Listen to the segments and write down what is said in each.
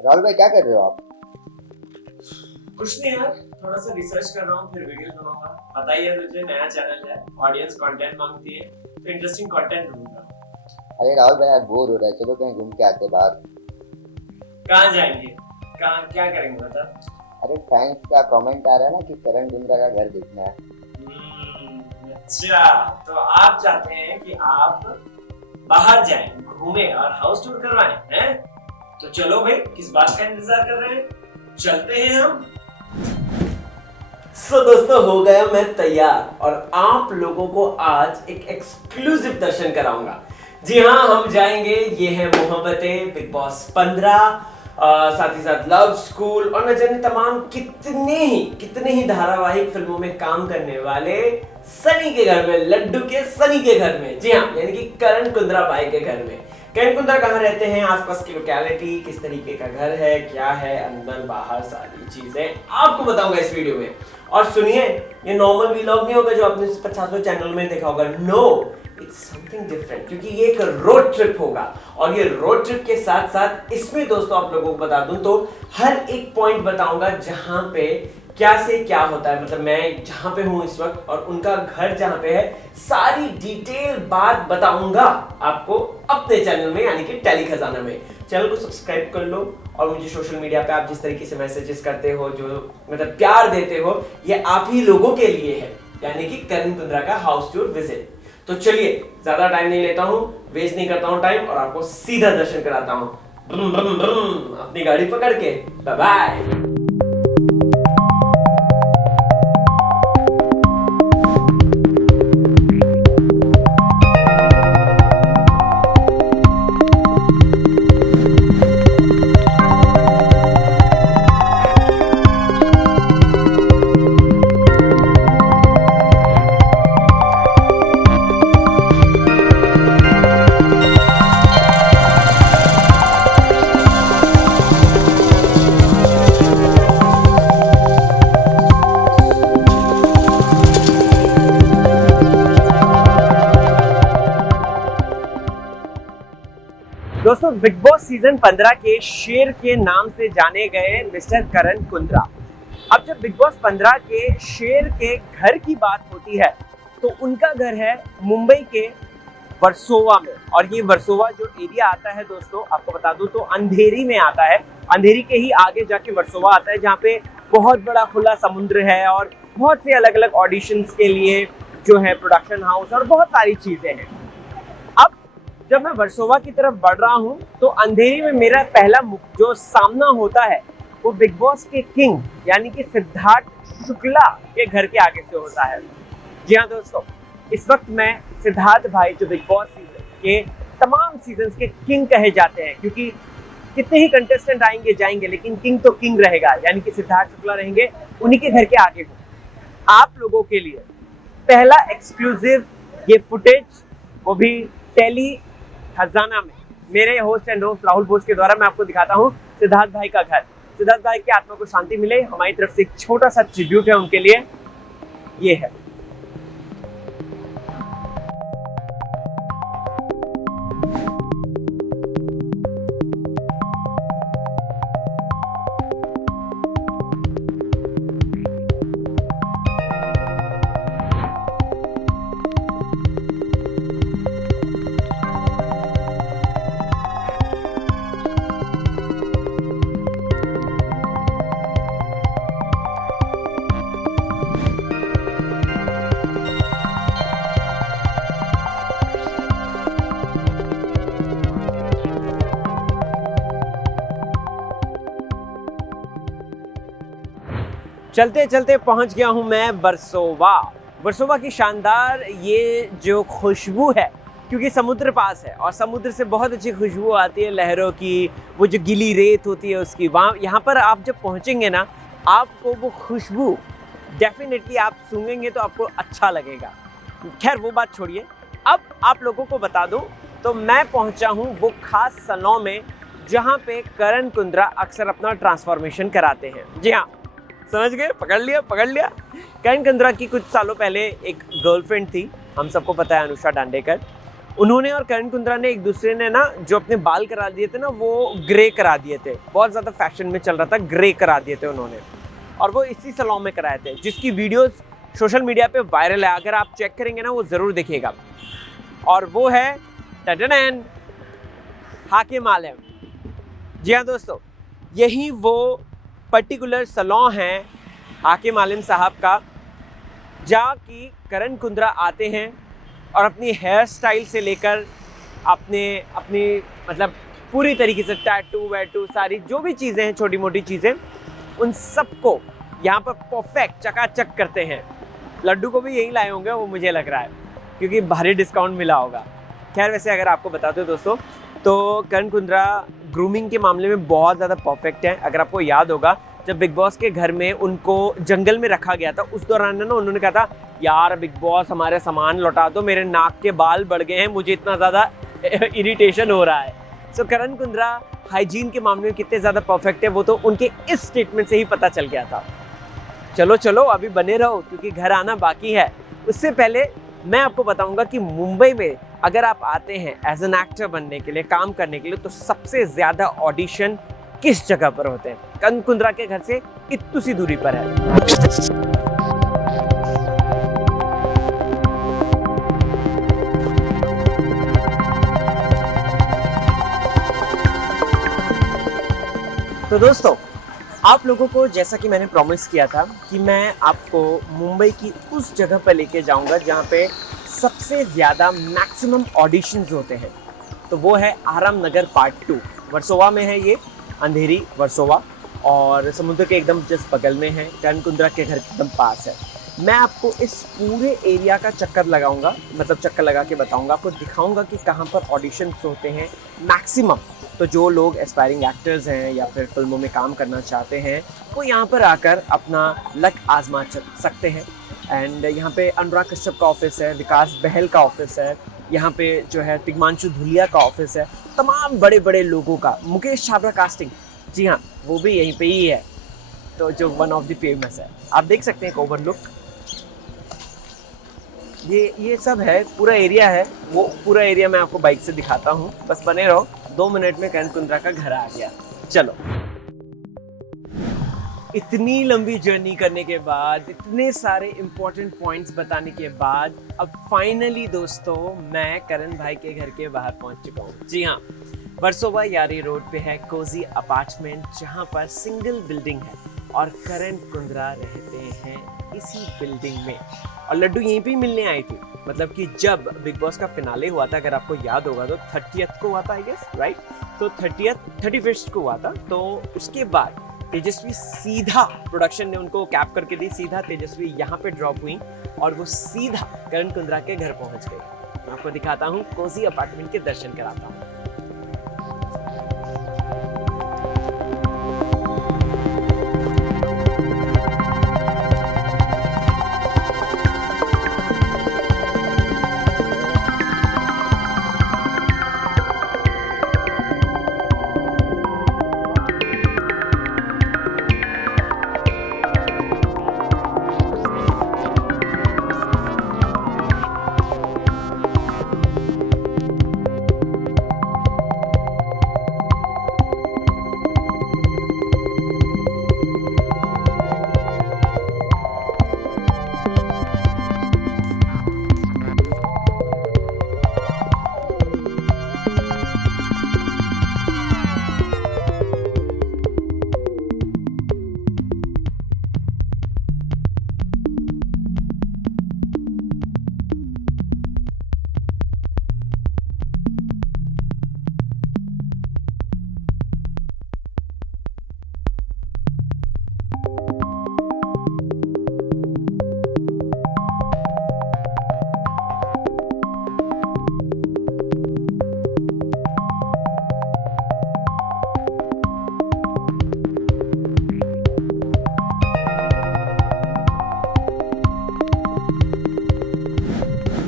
राहुल भाई क्या कर रहे हो आप? कुछ नहीं यार, थोड़ा सा रिसर्च कर रहा हूँ, फिर वीडियोस बनाऊंगा। पता ही है तुझे, नया चैनल है, ऑडियंस कंटेंट मांगती है, तो इंटरेस्टिंग कंटेंट ढूंढूंगा। अरे राहुल भाई यार बोर हो रहा है, चलो कहीं घूम के आते हैं बाहर। कहाँ जाएंगे? कहाँ क्या करेंगे बता। अरे फैंस का कमेंट आ रहा है ना कि करण कुंद्रा का घर देखना है। अच्छा, तो आप चाहते हैं कि आप बाहर जाएं, घूमें और हाउस टूर करवाएं, हैं? तो चलो भाई, किस बात का इंतजार कर रहे हैं, चलते हैं हम। दोस्तों, हो गया मैं तैयार और आप लोगों को आज एक एक्सक्लूसिव दर्शन कराऊंगा। जी हाँ, हम जाएंगे, ये है मोहब्बतें बिग बॉस 15, साथ ही साथ लव स्कूल और न जाने तमाम कितने ही धारावाहिक फिल्मों में काम करने वाले सनी के घर में, लड्डू के सनी के घर में। जी हाँ, यानी कि करण कुंद्रा भाई के घर में। करण कुंद्रा कहाँ रहते हैं, आसपास की लोकेलिटी, किस तरीके का घर है, क्या है अंदर बाहर, सारी चीजें आपको बताऊंगा इस वीडियो में। और सुनिए, ये नॉर्मल व्लॉग नहीं होगा जो आपने 50वें चैनल में देखा होगा। नो, इट्स समथिंग डिफरेंट, क्योंकि ये एक रोड ट्रिप होगा। और ये रोड ट्रिप के साथ साथ इसमें दोस्तों आप लोगों को बता दूं तो हर एक पॉइंट बताऊंगा जहां पे क्या से क्या होता है। मतलब मैं जहां पे हूं इस वक्त और उनका घर जहां पे है, सारी डिटेल बात बताऊंगा आपको अपने चैनल में, यानी कि टेली खजाना में। चैनल को सब्सक्राइब कर लो और मुझे सोशल मीडिया पे आप जिस तरीके से मैसेजेस करते हो, जो मतलब प्यार देते हो, ये आप ही लोगों के लिए है, यानी कि करण कुंद्रा का हाउस टूर विजिट। तो चलिए, ज्यादा टाइम नहीं लेता हूं, वेस्ट नहीं करता हूं टाइम और आपको सीधा दर्शन कराता हूं। अपनी गाड़ी पकड़ के बाय बाय। दोस्तों, बिग बॉस सीजन 15 के शेर के नाम से जाने गए मिस्टर करण कुंद्रा। अब जब बिग बॉस 15 के शेर के घर की बात होती है तो उनका घर है मुंबई के वर्सोवा में। और ये वर्सोवा जो एरिया आता है दोस्तों, आपको बता दूं तो अंधेरी में आता है। अंधेरी के ही आगे जाके वर्सोवा आता है, जहाँ पे बहुत बड़ा खुला समुद्र है और बहुत से अलग अलग ऑडिशंस के लिए जो है प्रोडक्शन हाउस और बहुत सारी चीजें हैं। अब जब मैं वर्सोवा की तरफ बढ़ रहा हूं तो अंधेरी में मेरा पहला जो सामना होता है वो बिग बॉस के किंग यानी कि सिद्धार्थ शुक्ला के घर के आगे से होता है। जी हाँ दोस्तों, इस वक्त मैं सिद्धार्थ भाई, जो बिग बॉस सीजन के तमाम सीजन्स के किंग कहे जाते हैं, क्योंकि कितने ही कंटेस्टेंट आएंगे जाएंगे लेकिन किंग तो किंग रहेगा, यानी कि सिद्धार्थ शुक्ला रहेंगे, उन्हीं के घर के आगे हूँ। आप लोगों के लिए पहला एक्सक्लूसिव ये फुटेज, वो भी टेली खजाना में, मेरे host and host Rahul Bose के द्वारा मैं आपको दिखाता हूँ सिद्धार्थ भाई का घर। सिद्धार्थ भाई की आत्मा को शांति मिले, हमारी तरफ से एक छोटा सा ट्रिब्यूट है उनके लिए, ये है। चलते चलते पहुंच गया हूं मैं वर्सोवा। वर्सोवा की शानदार ये जो खुशबू है, क्योंकि समुद्र पास है और समुद्र से बहुत अच्छी खुशबू आती है लहरों की, वो जो गीली रेत होती है उसकी, वहाँ यहाँ पर आप जब पहुँचेंगे ना, आपको वो खुशबू डेफिनेटली आप सूंघेंगे तो आपको अच्छा लगेगा। खैर वो बात छोड़िए, अब आप लोगों को बता दूं तो मैं पहुंचा हूं वो खास सनौ में जहां पे करण कुंद्रा अक्सर अपना ट्रांसफॉर्मेशन कराते हैं। जी हाँ, समझ गए, पकड़ लिया। करण कुंद्रा की कुछ सालों पहले एक गर्लफ्रेंड थी, हम सबको पता है, अनुषा डांडेकर। उन्होंने और करण कुंद्रा ने एक दूसरे ने ना जो अपने बाल करा दिए थे ना वो ग्रे करा दिए थे, बहुत ज़्यादा फैशन में चल रहा था, ग्रे करा दिए थे उन्होंने, और वो इसी सैलून में कराए थे, जिसकी वीडियोस सोशल मीडिया पे वायरल है। अगर आप चेक करेंगे ना वो ज़रूर देखिएगा, और वो है टडनैन हाकिम आलम। जी हाँ दोस्तों, यही वो पर्टिकुलर सैलून है हाकिम आलम साहब का, जहाँ की करण कुंद्रा आते हैं और अपनी हेयर स्टाइल से लेकर अपनी मतलब पूरी तरीके से टैटू वैटू सारी जो भी चीज़ें हैं, छोटी मोटी चीज़ें, उन सबको यहाँ पर परफेक्ट चकाचक करते हैं। लड्डू को भी यही लाए होंगे वो, मुझे लग रहा है, क्योंकि भारी डिस्काउंट मिला होगा। खैर वैसे अगर आपको बताते हो दोस्तों, तो करण कुंद्रा ग्रूमिंग के मामले में बहुत ज़्यादा परफेक्ट है। अगर आपको याद होगा, जब बिग बॉस के घर में उनको जंगल में रखा गया था, उस दौरान ना उन्होंने कहा था, यार बिग बॉस हमारे सामान लौटा दो, मेरे नाक के बाल बढ़ गए हैं, मुझे इतना ज़्यादा इरिटेशन हो रहा है। सो करण कुंद्रा हाइजीन के मामले में कितने ज़्यादा परफेक्ट है वो तो उनके इस स्टेटमेंट से ही पता चल गया था। चलो चलो अभी बने रहो, क्योंकि घर आना बाकी है। उससे पहले मैं आपको बताऊंगा कि मुंबई में अगर आप आते हैं एज एन एक्टर बनने के लिए, काम करने के लिए, तो सबसे ज़्यादा ऑडिशन किस जगह पर होते हैं? करण कुंद्रा के घर से इतनी सी दूरी पर है। तो दोस्तों, आप लोगों को जैसा कि मैंने प्रॉमिस किया था कि मैं आपको मुंबई की उस जगह पर लेके जाऊंगा जहां पे सबसे ज़्यादा मैक्सिमम ऑडिशंस होते हैं, तो वो है आराम नगर पार्ट 2। वर्सोवा में है ये, अंधेरी वर्सोवा, और समुद्र के एकदम जस्ट बगल में है, करण कुंद्रा के घर एकदम पास है। मैं आपको इस पूरे एरिया का चक्कर लगाऊंगा, मतलब चक्कर लगा के बताऊंगा, आपको दिखाऊंगा कि कहाँ पर ऑडिशंस होते हैं मैक्सिमम। तो जो लोग एस्पायरिंग एक्टर्स हैं या फिर फिल्मों में काम करना चाहते हैं, वो यहाँ पर आकर अपना लक आजमा सकते हैं। एंड यहाँ पे अनुराग कश्यप का ऑफिस है, विकास बहल का ऑफिस है, यहाँ पे जो है तिग्मांशु धुलिया का ऑफिस है, तमाम बड़े बड़े लोगों का, मुकेश छाबड़ा कास्टिंग, जी हाँ वो भी यहीं पे ही है, तो जो वन ऑफ द फेमस है। आप देख सकते हैं एक ओवरलुक, ये सब है, पूरा एरिया है, वो पूरा एरिया मैं आपको बाइक से दिखाता हूँ, बस बने रहो। 2 मिनट में करण कुंद्रा का घर आ गया। चलो, इतनी लंबी जर्नी करने के बाद, इतने सारे इंपॉर्टेंट पॉइंट्स बताने के बाद, अब फाइनली दोस्तों मैं करण भाई के घर के बाहर पहुंच चुका हूँ। जी हाँ, वर्सोवा यारी रोड पे है कोजी अपार्टमेंट, जहाँ पर सिंगल बिल्डिंग है और करण कुंद्रा रहते हैं इसी बिल्डिंग में। और लड्डू यहीं पे ही मिलने आई थी, मतलब कि जब बिग बॉस का फिनाले हुआ था, अगर आपको याद होगा तो 30th को हुआ था आई गेस, राइट? तो 31st को हुआ था। तो उसके बाद तेजस्वी सीधा, प्रोडक्शन ने उनको कैप करके दी, सीधा तेजस्वी यहाँ पे ड्रॉप हुई और वो सीधा करण कुंद्रा के घर पहुंच गई। मैं आपको दिखाता हूँ, कोजी अपार्टमेंट के दर्शन कराता हूँ।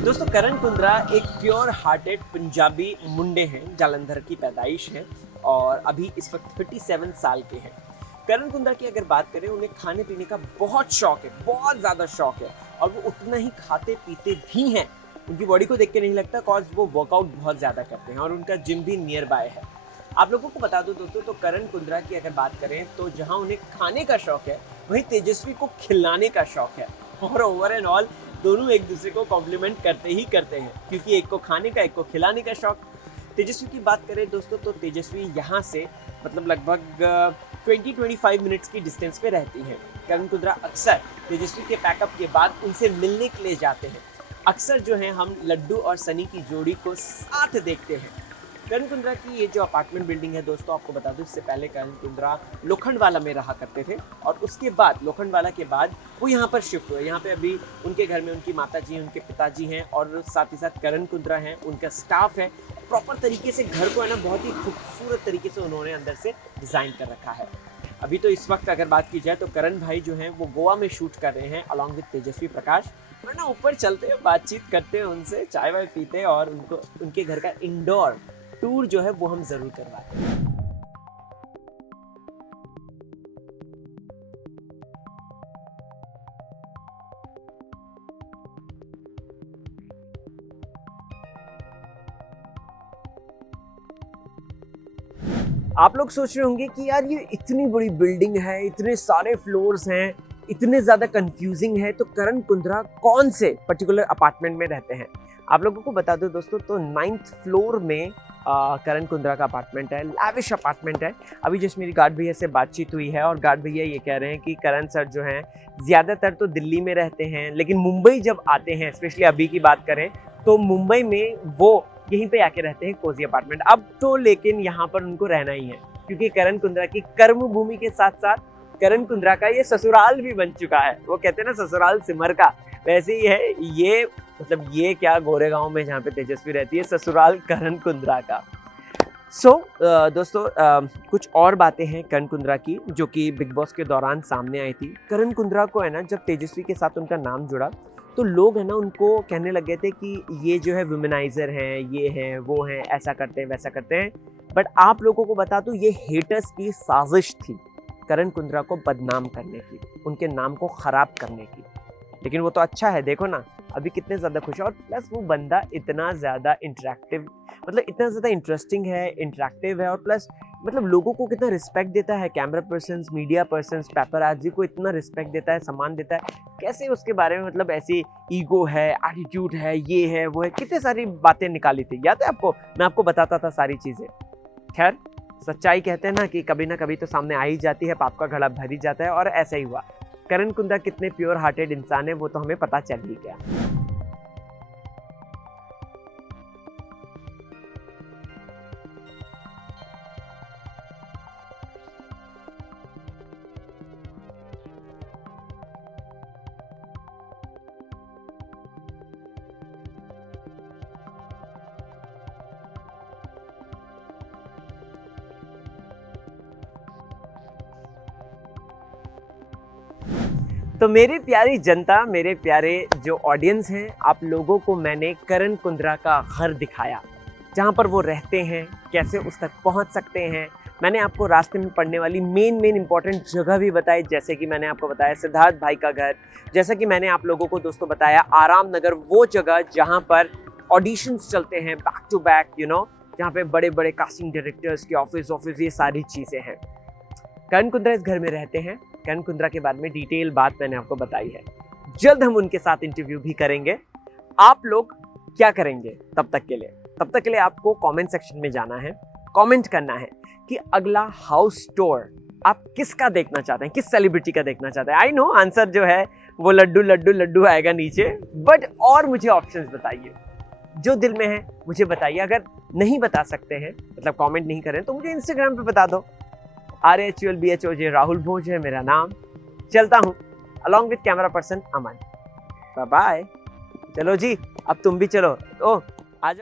दोस्तों, करण कुंद्रा एक प्योर हार्टेड पंजाबी मुंडे हैं, जालंधर की पैदाइश है और अभी इस वक्त 37 साल के हैं। करण कुंद्रा की अगर बात करें, उन्हें खाने पीने का बहुत शौक है, बहुत ज़्यादा शौक है, और वो उतना ही खाते पीते भी हैं उनकी बॉडी को देख के नहीं लगता, कॉज वो वर्कआउट बहुत ज़्यादा करते हैं और उनका जिम भी नियर बाय है। आप लोगों को बता दो दोस्तों, तो करण कुंद्रा की अगर बात करें तो जहां उन्हें खाने का शौक है वहीं तेजस्वी को खिलाने का शौक है, और ओवर एंड ऑल दोनों एक दूसरे को कॉम्प्लीमेंट करते ही करते हैं, क्योंकि एक को खाने का एक को खिलाने का शौक। तेजस्वी की बात करें दोस्तों तो तेजस्वी यहाँ से मतलब लगभग 20-25 मिनट्स की डिस्टेंस पे रहती हैं। करण कुंद्रा अक्सर तेजस्वी के पैकअप के बाद उनसे मिलने के लिए जाते हैं। अक्सर जो है हम लड्डू और सनी की जोड़ी को साथ देखते हैं। करण कुंद्रा की ये जो अपार्टमेंट बिल्डिंग है दोस्तों, आपको बता दूं इससे पहले करण कुंद्रा लोखंडवाला में रहा करते थे और उसके बाद लोखंडवाला के बाद वो यहाँ पर शिफ्ट हुए। यहाँ पे अभी उनके घर में उनकी माता जी हैं, उनके पिताजी हैं और साथ ही साथ करण कुंद्रा हैं, उनका स्टाफ है। प्रॉपर तरीके से घर को है ना बहुत ही खूबसूरत तरीके से उन्होंने अंदर से डिज़ाइन कर रखा है। अभी तो इस वक्त अगर बात की जाए तो करण भाई जो हैं वो गोवा में शूट कर रहे हैं अलॉन्ग विद तेजस्वी प्रकाश। वरना ऊपर चलते हैं, बातचीत करते हैं उनसे, चाय वाय पीते हैं और उनको उनके घर का इंडोर टूर जो है वो हम जरूर करवाते हैं। आप लोग सोच रहे होंगे कि यार ये इतनी बड़ी बिल्डिंग है, इतने सारे फ्लोर्स हैं, इतने ज्यादा कंफ्यूजिंग है, तो करण कुंद्रा कौन से पर्टिकुलर अपार्टमेंट में रहते हैं? आप लोगों को बता दो दोस्तों, तो 9th फ्लोर में करण कुंद्रा का अपार्टमेंट है, लैविश अपार्टमेंट है। अभी जस्ट मेरी गार्ड भैया से बातचीत हुई है और गार्ड भैया ये कह रहे हैं कि करण सर जो हैं ज़्यादातर तो दिल्ली में रहते हैं, लेकिन मुंबई जब आते हैं, स्पेशली अभी की बात करें तो मुंबई में वो यहीं पे आके रहते हैं कोजी अपार्टमेंट। अब तो लेकिन यहाँ पर उनको रहना ही है, क्योंकि करण कुंद्रा की कर्म भूमि के साथ साथ करण कुंद्रा का ये ससुराल भी बन चुका है। वो कहते हैं ना ससुराल सिमर का, वैसे ही है ये, मतलब ये क्या गोरेगांव में जहाँ पे तेजस्वी रहती है, ससुराल करण कुंद्रा का। दोस्तों कुछ और बातें हैं करण कुंद्रा की जो कि बिग बॉस के दौरान सामने आई थी। करण कुंद्रा को है ना जब तेजस्वी के साथ उनका नाम जुड़ा तो लोग है ना उनको कहने लगे थे कि ये जो है वुमेनाइजर हैं, ये हैं, वो हैं, ऐसा करते हैं, वैसा करते हैं। बट आप लोगों को बता दूं ये हेटर्स की साजिश थी करण कुंद्रा को बदनाम करने की, उनके नाम को ख़राब करने की। लेकिन वो तो अच्छा है, देखो ना अभी कितने ज़्यादा खुश है, और प्लस वो बंदा इतना ज़्यादा इंटरेक्टिव, मतलब इतना ज़्यादा इंटरेस्टिंग है, इंटरेक्टिव है, और प्लस मतलब लोगों को कितना रिस्पेक्ट देता है, camera persons, media persons, paparazzi को इतना रिस्पेक्ट देता है, सम्मान देता है। कैसे उसके बारे में मतलब ऐसी ईगो है, एटीट्यूड है, ये है, वो है, कितने सारी बातें निकाली थी, याद है आपको? मैं आपको बताता था सारी चीज़ें। खैर सच्चाई कहते हैं ना कभी तो सामने आ ही जाती है, पाप का घड़ा भर ही जाता है, और ऐसा ही हुआ। करण कुंद्रा कितने प्योर हार्टेड इंसान है वो तो हमें पता चल ही गया। तो मेरी प्यारी जनता, मेरे प्यारे जो ऑडियंस हैं, आप लोगों को मैंने करण कुंद्रा का घर दिखाया, जहाँ पर वो रहते हैं, कैसे उस तक पहुँच सकते हैं। मैंने आपको रास्ते में पड़ने वाली मेन इंपॉर्टेंट जगह भी बताई, जैसे कि मैंने आपको बताया सिद्धार्थ भाई का घर, जैसा कि मैंने आप लोगों को दोस्तों बताया आराम नगर, वो जगह जहाँ पर ऑडिशंस चलते हैं बैक टू बैक, जहाँ पे बड़े बड़े कास्टिंग डायरेक्टर्स के ऑफिस, ये सारी चीज़ें हैं। करण कुंद्रा इस घर में रहते हैं। करण कुंद्रा के बारे में डिटेल बात मैंने आपको बताई है। जल्द हम उनके साथ इंटरव्यू भी करेंगे। आप लोग क्या करेंगे तब तक के लिए आपको कमेंट सेक्शन में जाना है, कमेंट करना है कि अगला हाउस टूर आप किसका देखना चाहते हैं, किस सेलिब्रिटी का देखना चाहते हैं। आई नो आंसर जो है वो लड्डू आएगा नीचे, बट और मुझे ऑप्शंस बताइए, जो दिल में है मुझे बताइए। अगर नहीं बता सकते हैं, मतलब कमेंट नहीं करें, तो मुझे इंस्टाग्राम पे बता दो। RHULBHOJ राहुल भोज है मेरा नाम। चलता हूँ along with camera person Aman. Bye bye. चलो जी अब तुम भी चलो। ओह